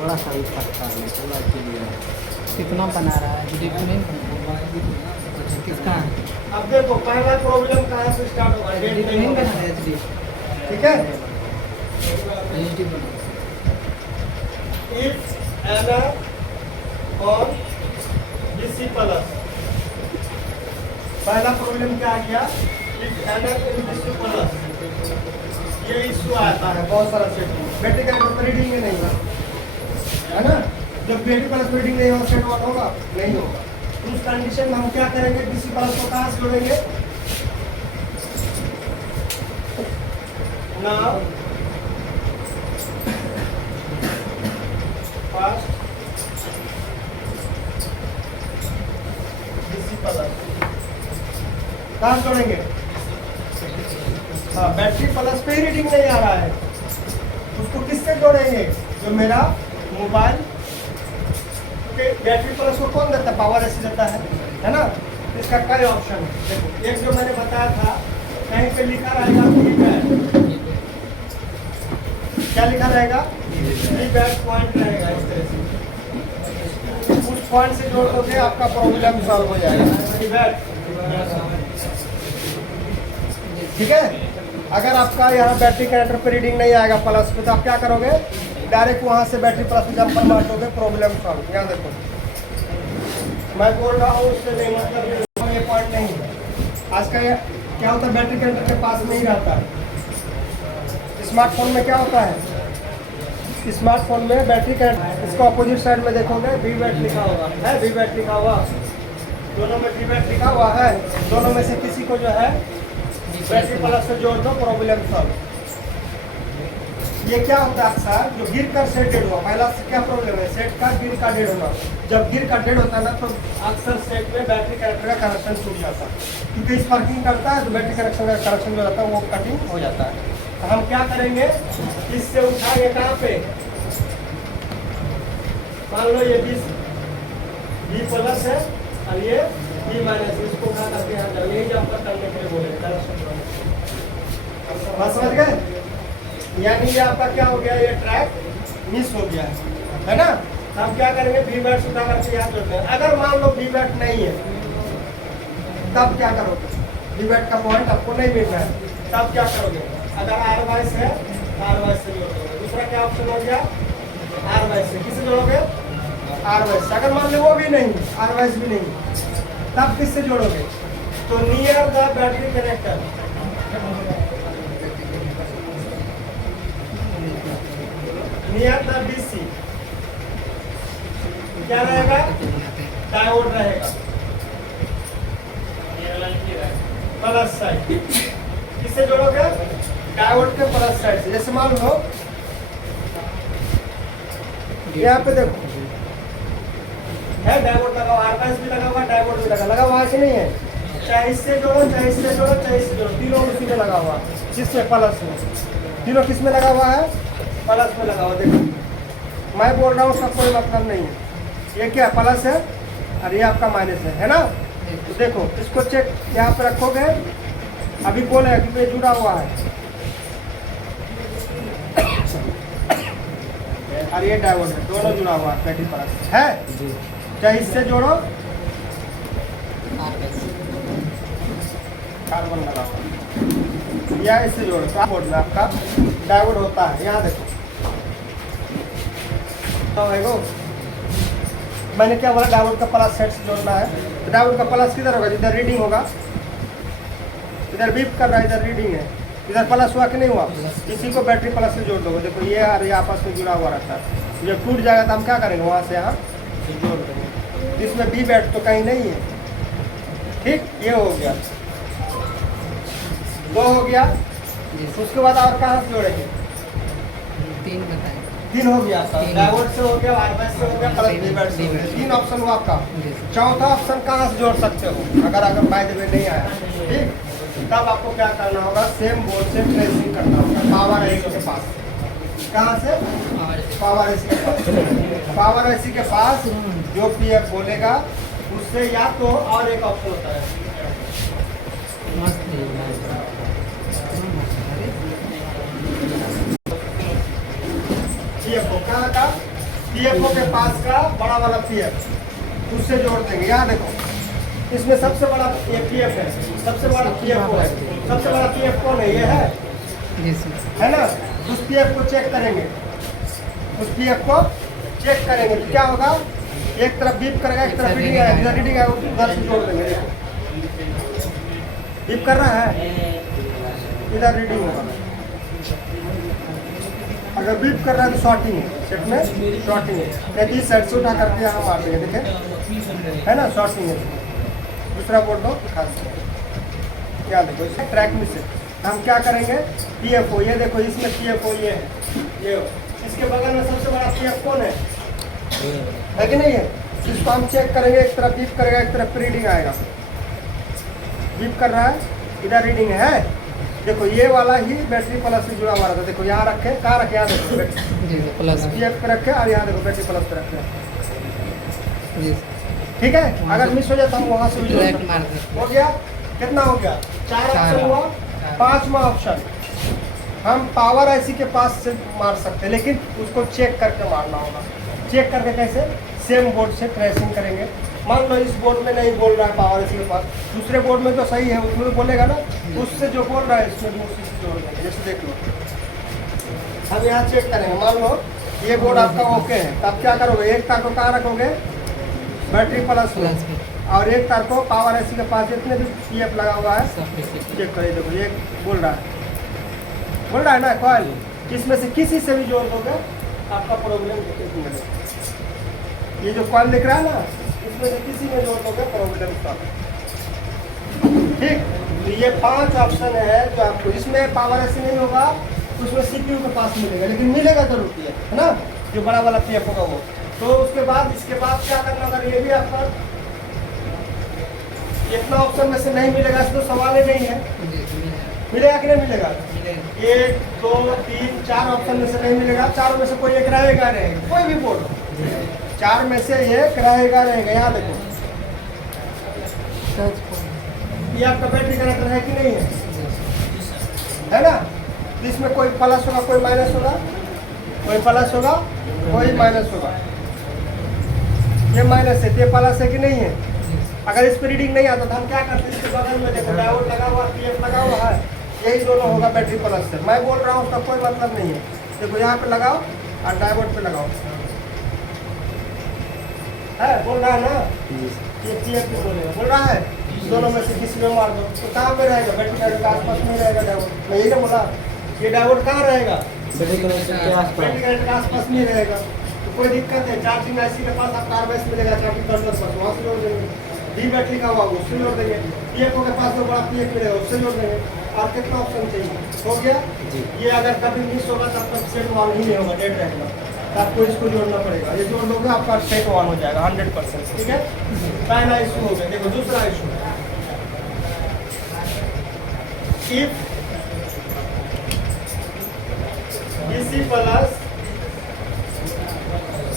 थोड़ा सा भी पत्ता नहीं पूरा क्लियर है। कितना बना रहा है एचडी नहीं किसका अब देखो पहला प्रॉब्लम कहाँ से स्टार्ट होगा, डेट एचडी नहीं नहीं होगा, बना रहा एचडी ठीक है। एचडी बना इफ एनर और बीसी प्लस, पहला प्रॉब्लम क्या आ गया, इफ एनर और बीसी प्लस, ये इशू आता है बहुत सारा सेट में। बैटरी का रीडिंग में नहीं होगा, है ना। जब बैटरी प्लस रीडिंग नहीं होगा सेट वन होगा नहीं होगा। उस कंडीशन में हम क्या करेंगे, बीसी प्लस को कहाँ से जोड़ेंगे, नाउ फर्स्ट बीसी प्लस कहाँ से जोड़ेंगे, हाँ बैटरी प्लस पे ही रीडिंग नहीं आ रहा है, उसको किससे जोड़ेंगे, जो मेरा मोबाइल के बैटरी प्लस को कौन देता है, पावर एसी देता है ना। इसका कई ऑप्शन है, देखो एक जो मैंने बताया था कहीं पे लिखा रहेगा फीडबैक, क्या लिखा रहेगा, फीडबैक पॉइंट रहेगा इस तरह से, उस पॉइंट से जोड़ दोगे आपका प्रॉब्लम सॉल्व हो जाएगा, फीडबैक, ठीक है। अगर आपका यहाँ बैटरी कनेक्टर पे रीडिंग नहीं आएगा प्लस पे, तो आप क्या करोगे, डायरेक्ट वहाँ से बैटरी प्लस में जंपर मार दोगे, प्रॉब्लम सॉल्व। यहाँ देखो मैं बोल रहा हूँ उससे नहीं मतलब ये पॉइंट नहीं है। आज का ये क्या होता है, बैटरी कनेक्टर के पास में ही रहता है। स्मार्टफोन में क्या होता है, स्मार्टफोन में बैटरी कनेक्टर, इसका अपोजिट साइड में देखोगे वी बैट लिखा होगा, है वी बैट लिखा हुआ, दोनों में वी बैट लिखा हुआ है, दोनों में से किसी को जो है बैटरी प्लस से जोड़ दो, प्रॉब्लम सॉल्व। ये क्या होता है अक्सर, जो गिर कर सेट डेड हुआ, पहला से क्या प्रॉब्लम है, सेट का गिर का डेड होना। जब गिर का डेड होता है ना, तो अक्सर सेट में बैटरी कनेक्टर का कनेक्शन टूट जाता है, क्योंकि स्पार्किंग करता है तो बैटरी कनेक्शन का कनेक्शन जो रहता है वो कटिंग हो जाता है। तो हम क्या करेंगे, इससे उठाएंगे कहाँ पे, मान लो ये बी प्लस है और ये बी माइनस, इसको उठा करके यहाँ जाओ, यही जंपर करने के लिए बोले, बात समझ गए। यानी ये आपका क्या हो गया, ये ट्रैक मिस हो गया है ना। हम क्या करेंगे, वी बैट उठा करके यहाँ जोड़ते हैं। अगर मान लो वी बैट नहीं है तब क्या करोगे, वी बैट का पॉइंट आपको नहीं मिल रहा है, तब क्या करोगे, अगर आर वाइस है तो आर वाइस से जोड़ दोगे। दूसरा क्या ऑप्शन हो गया, आर वाइस से, किससे जोड़ोगे, आर वाइस से। अगर मान लो वो भी नहीं, आर वाइस भी नहीं, तब किससे जोड़ोगे, तो near the battery connector, near the BC क्या रहेगा, डायोड रहेगा प्लस साइड, किससे जोड़ोगे, डायोड के प्लस साइड से। जैसे मान लो यहाँ पे देखो है डायोड लगा हुआ, आरपास भी लगा हुआ, डायोड भी लगा हुआ है कि नहीं है, चाहे इससे जोड़ो चाहे इससे जोड़ो चाहे इससे जोड़ो, तीनों उसी में लगा हुआ, किसमें, प्लस में, तीनों किस में लगा हुआ है, प्लस में लगा हुआ। देखो मैं बोल रहा हूँ उसका कोई मतलब नहीं है, ये क्या प्लस है और ये आपका माइनस है ना। तो देखो इसको चेक यहाँ पे रखोगे, अभी बोले कि ये जुड़ा हुआ है और ये डायोड है, दोनों जुड़ा हुआ है, बैटरी प्लस है, चाहे इससे जोड़ो, कार्बन लगा हुआ या इससे जोड़ो, क्या बोर्ड में आपका डायोड होता है। यहाँ देखो तो मैंने क्या बोला, डायोड का प्लस सेट से जोड़ना है। तो डायोड का प्लस किधर होगा, जिधर रीडिंग होगा, इधर बीप कर रहा है, इधर रीडिंग है, इधर प्लस हुआ कि नहीं हुआ, इसी को बैटरी प्लस से जोड़ दोगे। देखो ये और ये आपस में जुड़ा हुआ रहता है, जब टूट जाएगा तो हम क्या करेंगे, वहाँ से यहाँ जोड़ देंगे। इसमें बी बैट तो कहीं नहीं है, ठीक, ये हो गया, दो हो गया। उसके बाद और कहाँ से जोड़ेंगे, तीन बताएं, तीन हो गया, डायोड से हो गया, आरवाइस से हो गया, प्लस वी बैट से हो गया, तीन ऑप्शन हुआ आपका। चौथा ऑप्शन कहाँ से जोड़ सकते हो, अगर बाय द वे नहीं आया, ठीक, तब आपको क्या करना होगा, सेम बोर्ड से ट्रेसिंग करना होगा, पावर एसी के पास। कहाँ से, पावर एसी के पास, पावर एसी के पास जो पीएफ बोलेगा उससे, या तो और एक ऑप्शन होता है, पीएफ कहाँ का, पीएफओ के पास का बड़ा वाला पीएफ उससे जोड़ देंगे। यहाँ देखो इसमें सबसे बड़ा ये पीएफ है, सबसे बड़ा पीएफओ है। सबसे बड़ा पीएफ कौन है? ये है, जी सर। है ना? उस पीएफ को चेक करेंगे, उस पीएफ को चेक करेंगे तो क्या होगा, एक तरफ बीप करेगा, एक तरफ रीडिंग आएगा, इधर रीडिंग आएगा, उधर से जोड़ देंगे। बीप कर रहा है, इधर रीडिंग होगा। अगर बीप कर रहा है तो शॉर्टिंग है, सेट में शॉर्टिंग है। इस साइड से उठा करके यहाँ मार देंगे, देखें है ना, शॉर्टिंग है। दूसरा बोर्ड दो, खास क्या देखो इसे ट्रैक में से हम क्या करेंगे, पीएफओ ये देखो, इसमें पीएफओ ये है, ये इसके बगल में सबसे बड़ा पीएफ कौन है कि नहीं है? इसको हम चेक करेंगे, एक तरफ बीप करेगा, एक तरफ रीडिंग आएगा। बीप कर रहा है, इधर रीडिंग है। देखो ये वाला ही बैटरी प्लस से जुड़ा हुआ था। देखो यहाँ रखे, कहाँ रखे, यहाँ देखो बैटरी प्लस पीएफ पे रखे, और यहाँ देखो बैटरी प्लस पे रखे। जी ठीक है, अगर मिस हो जाए तो हम वहाँ से डायरेक्ट मार देते। हो गया। कितना हो गया? 4 ऑप्शन हुआ। 5वां ऑप्शन हम पावर आईसी के पास से मार सकते हैं, लेकिन उसको चेक करके मारना होगा। चेक करके कैसे? सेम बोर्ड से ट्रेसिंग करेंगे। मान लो इस बोर्ड में नहीं बोल रहा है पावर आईसी के पास, दूसरे बोर्ड में तो सही है, उसमें तो बोलेगा ना, उससे जो बोल रहा है इसमें भी उसी से जोड़ देंगे। जैसे देख लो, हम यहाँ चेक करेंगे। मान लो ये बोर्ड आपका ओके है, तो आप क्या करोगे, एक तार को कहाँ रखोगे, बैटरी प्लस में, और एक तार को पावर आईसी के पास जितने भी पीएफ लगा हुआ है चेक करिए। देखो ये बोल रहा है ना कॉइल, इसमें से किसी से भी जोड़ दोगे आपका प्रॉब्लम मिलेगा। ये जो कॉइल दिख रहा है ना, इसमें से किसी में जोड़ दोगे प्रॉब्लम सॉल्व। ठीक, तो ये 5 ऑप्शन है जो आपको, इसमें पावर आईसी नहीं होगा, उसमें सीपीयू के पास मिलेगा, लेकिन मिलेगा जरूर है ना, जो बड़ा वाला पीएफ होगा वो। तो उसके बाद इसके बाद क्या करना, अगर ये भी आपका इतना ऑप्शन में से नहीं मिलेगा तो सवाल ही नहीं है, मिलेगा कि नहीं मिलेगा? 1 2 3 4 ऑप्शन में से नहीं मिलेगा, चारों में से कोई एक रहेगा, कोई भी बोर्ड 4 में से एक रहेगा। यहाँ देखो ये आपका बैटरी कनेक्टर है कि नहीं है ना? तो इसमें कोई प्लस होगा, कोई माइनस होगा, कोई प्लस होगा, कोई माइनस होगा। ये माइनस है, ये प्लस है कि नहीं है? अगर इस पर रीडिंग नहीं आता तो हम क्या करते हैं, इसके बगल में देखो डायोड लगा हुआ, पीएफ लगा हुआ है, यही दोनों होगा बैटरी प्लस से। मैं बोल रहा हूँ उसका कोई मतलब नहीं है। देखो यहाँ पे लगाओ और डायोड पे लगाओ, है बोल रहा है ना, ये पीएफ पे बोल रहा है, दोनों में से किसी में मार दो तो कहाँ पे रहेगा, बैटरी के आसपास में रहेगा डायोड। मैं यही ना बोला, ये डायोड कहाँ रहेगा, बैटरी के आसपास नहीं रहेगा। तो कोई दिक्कत है, चार्जिंग आईसी के पास आपका आरबीएस मिलेगा, चार्जिंग कंट्रोल पर वहाँ से जोड़ देंगे। डी बैटरी का हुआ उससे जोड़ देंगे, पीएफओ के पास जो बड़ा पीएफ मिलेगा उससे जोड़ देंगे। और कितना ऑप्शन चाहिए, हो गया। ये अगर कभी मिस होगा तब तक सेट ऑन ही नहीं होगा, डेट रहेगा, तो आपको इसको जोड़ना पड़ेगा। ये जोड़ दोगे आपका सेट ऑन हो जाएगा 100%। ठीक है, पहला इशू हो गया। देखो दूसरा issue, if DC plus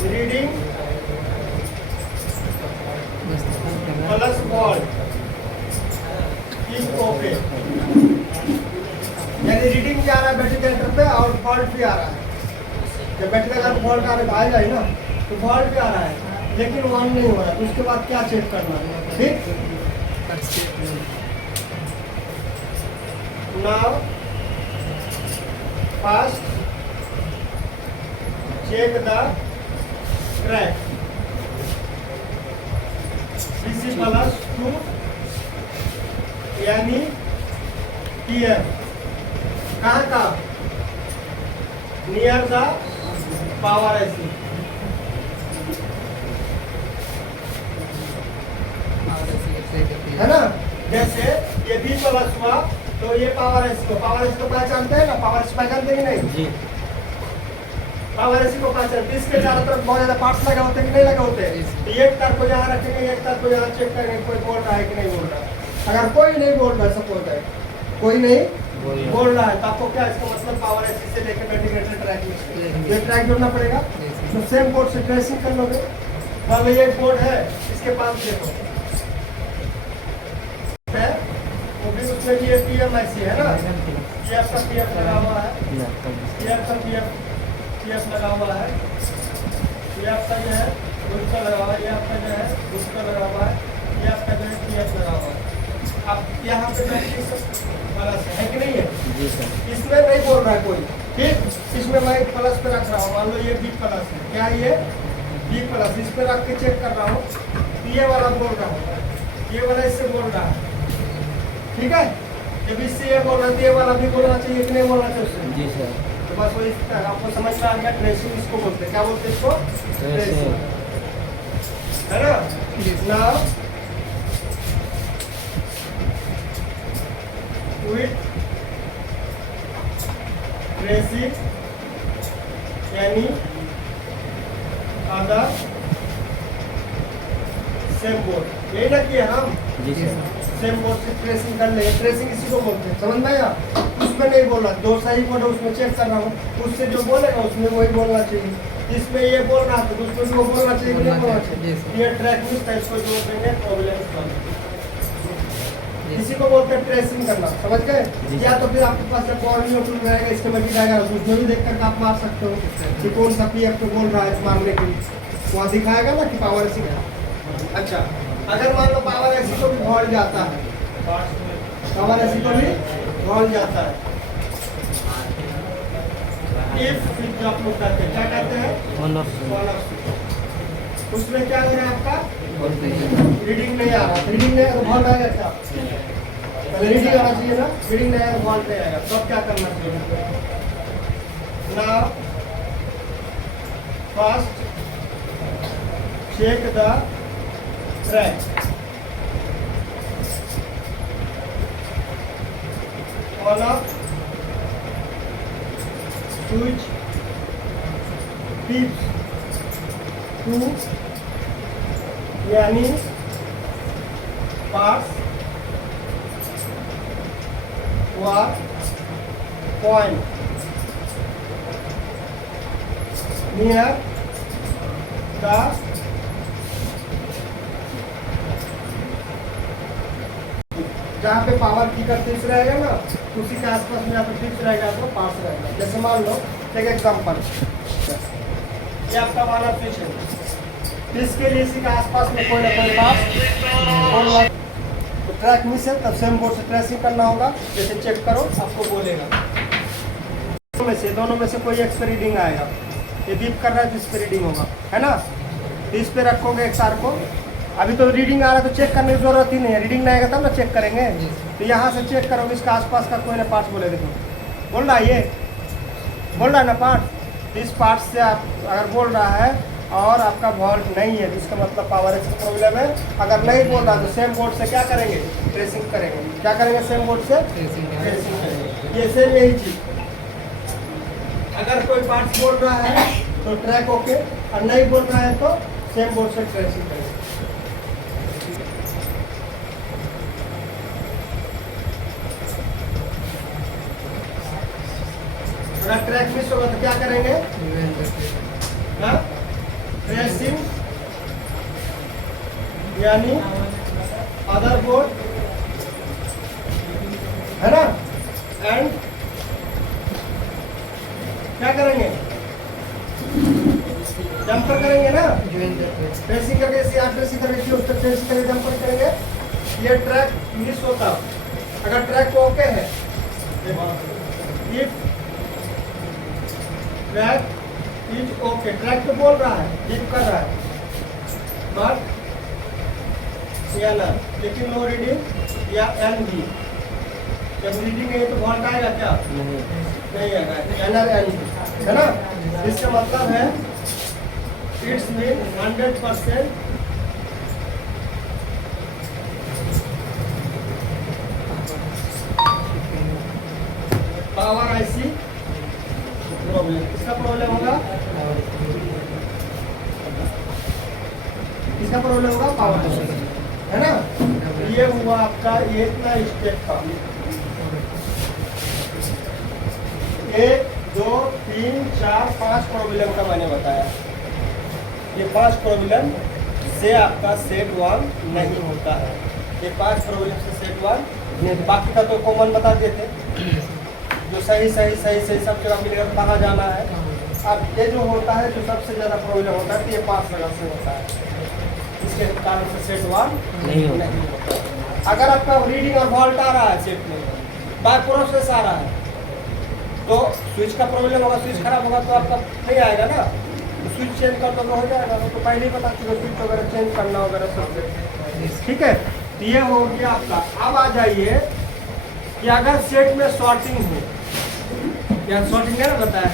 reading plus volt is okay, यानी रीडिंग भी आ रहा है बैटरी कनेक्टर पे और वोल्ट भी आ रहा है। जब बैटरी का वोल्ट आ जाए ना तो वोल्ट भी आ रहा है, लेकिन ऑन नहीं हो रहा, तो उसके बाद क्या चेक करना है? ठीक, now first check the track DC plus 2 यानी पीएफ कहाँ का, नियर द पावर आईसी। है ना, जैसे ये बी प्लस हुआ तो ये पावर आईसी को पहचानते हैं ना, पावर आईसी पहचानते कि नहीं जी? पावर आईसी को पहचानते, इसके चारों तरफ बहुत ज्यादा पार्ट्स लगे होते हैं कि नहीं लगे होते हैं। तो एक तार को यहाँ रखेंगे, एक तार को यहाँ चेक करेंगे कोई बोल रहा है कि नहीं बोल रहा है। अगर कोई नहीं बोल रहा है, सपोज है कोई नहीं बोल रहा है, तो आपको क्या, इसका मतलब पावर आईसी से लेकर बैटरी ट्रैक में ये ट्रैक जोड़ना पड़ेगा। तो सेम बोर्ड से ट्रेसिंग कर लोगे। मान लो ये बोर्ड है, इसके पास देखो है, वो भी उसमें भी पीएम आईसी है ना, ये आपका पीएफ लगा हुआ है, ये आपका पीएफ लगा हुआ है। ये आपका जो है उसका लगा हुआ है, ये आपका जो है उसका लगा हुआ है, ये आपका जो है पीएफ लगा हुआ है। अब यहाँ पे बैटरी प्लस है कि नहीं है? जी सर। इसमें नहीं बोल रहा है कोई, ठीक, इसमें मैं प्लस पे रख रहा हूँ, मान लो ये बी प्लस है, क्या ये बी प्लस, इस पे रख के चेक कर रहा हूँ, ये वाला बोल रहा हूँ, ये वाला इससे बोल रहा है, ठीक है। जब इससे ये बोल रहा है तो ये वाला भी बोलना चाहिए कि नहीं बोलना चाहिए उससे? जी सर। तो बस वही आपको समझ में आ गया। ट्रेसिंग इसको बोलते हैं, क्या बोलते हैं इसको? ट्रेसिंग, है ना। नाउ विथ ट्रेसिंग यानी अदर सेम बोर्ड, यही ना किए हम, जी सर। सेम बोर्ड से ट्रेसिंग कर ले, ट्रेसिंग इसी को बोलते हैं, समझ में आया। उसमें नहीं बोल रहा, दो सही बोर्ड है उसमें चेक कर रहा हूँ, उससे जो बोलेगा उसमें वही बोलना चाहिए। इसमें ये बोल रहा था तो उसमें भी वो बोलना चाहिए कि नहीं बोलना चाहिए। ये ट्रैक मिस था, इसको जोड़ देंगे, प्रॉब्लम सॉल्व। इसी को बोलते हैं ट्रेसिंग करना, समझ गए। या तो फिर आपके पास जब ऑडियो टूल रहेगा, इसके बल्कि रहेगा, उसमें भी देख कर आप मार सकते हो कि कौन सा पीएफ पे बोल रहा है मारने के लिए, वहाँ दिखाएगा ना कि पावर ऐसी है। अच्छा, अगर मान लो पावर ऐसी को भी भॉल जाता है, पावर ऐसी को भी भॉल जाता है, इफ जो आप लोग कहते हैं, क्या कहते हैं? On off. उसमें क्या हो रहा है आपका? रीडिंग नहीं आ रहा, रीडिंग नहीं, तो भॉल आएगा क्या? पहले रीडिंग आना चाहिए ना, रीडिंग नहीं आएगा, भॉल नहीं आएगा, तब क्या करना चाहिए? ना first check the track, on off switch tips to यानी पास व पॉइंट नियर द जहाँ पे पावर की का फिक्स रहेगा ना, उसी के आसपास में यहाँ पे फिक्स रहेगा तो पास रहेगा। जैसे मान लो एक एग्जांपल, ये आपका वाला स्विच है, इसके लिए इसी के आसपास में कोई ना कोई पास, तो ट्रैक मिस है तब सेम बोर्ड से ट्रेसिंग करना होगा। जैसे चेक करो, आपको बोलेगा दोनों में से कोई एक पे रीडिंग आएगा, ये दीप कर रहा है तो इस पे रीडिंग होगा, है ना। तो इस पे रखोगे एक तार को, अभी तो रीडिंग आ रहा है तो चेक करने की जरूरत ही नहीं है, रीडिंग नहीं आएगा तब ना चेक करेंगे। तो यहाँ से चेक करोगे, इसका आसपास का कोई ना पार्ट बोले, देखो बोल रहा है, ये बोल रहा है ना पार्ट, तो इस पार्ट से आप अगर बोल रहा है और आपका वोल्ट नहीं है तो इसका मतलब पावर एक्स प्रॉब्लम है। अगर नहीं बोल रहा तो सेम बोर्ड से क्या करेंगे? ट्रेसिंग करेंगे। क्या करेंगे? सेम बोर्ड से ट्रेसिंग करेंगे। ये सेम यही चीज, अगर कोई पार्ट बोल रहा है तो ट्रैक ओके, और नहीं बोल रहा है तो सेम बोर्ड से ट्रेसिंग करेंगे। अगर ट्रैक मिस होगा तो क्या करेंगे? ट्रेसिंग यानी अदर बोर्ड, है ना, एंड क्या करेंगे? जंपर करेंगे ना, ट्रेसिंग करके ट्रेसिंग करके उस तक ट्रेसिंग करके जंपर करेंगे। ये ट्रैक मिस होता, अगर ट्रैक ओके है, if track is okay, track तो बोल रहा है, डिप कर रहा है, बट एनर, लेकिन नो रीडिंग या एन बी, जब रीडिंग है तो वोल्ट आएगा क्या? नहीं आएगा, एनर एन बी, है ना। इसका मतलब है it's mean 100% power IC problem, इसका प्रॉब्लम होगा, इसका प्रॉब्लम होगा पावर, है ना। ये हुआ आपका ये इतना स्टेप था, 1 2 3 4 5 प्रॉब्लम का मैंने बताया। ये 5 प्रॉब्लम से आपका सेट 1 नहीं होता है, ये 5 प्रॉब्लम से सेट 1 नहीं। बाकी का तो कॉमन बता दिए थे, जो सही सही सही सही सब जगह मिलेगा, कहाँ जाना है, अब ये जो होता है, जो सबसे ज़्यादा प्रॉब्लम होता है, तो ये 5 जगह से होता है, इसके कारण से सेट वन नहीं होता। नहीं होता। अगर आपका रीडिंग और वोल्ट आ रहा है सेट में, बाय प्रोसेस आ रहा है, तो स्विच का प्रॉब्लम होगा, स्विच खराब होगा तो आपका नहीं आएगा ना, तो स्विच चेंज कर दो हो जाएगा। तो पहले ही बता चुके स्विच वगैरह चेंज करना वगैरह सब, ठीक है। तो ये हो गया आपका। अब आ जाइए कि अगर सेट में शॉर्टिंग हो, या शॉर्टिंग है ना बताया है,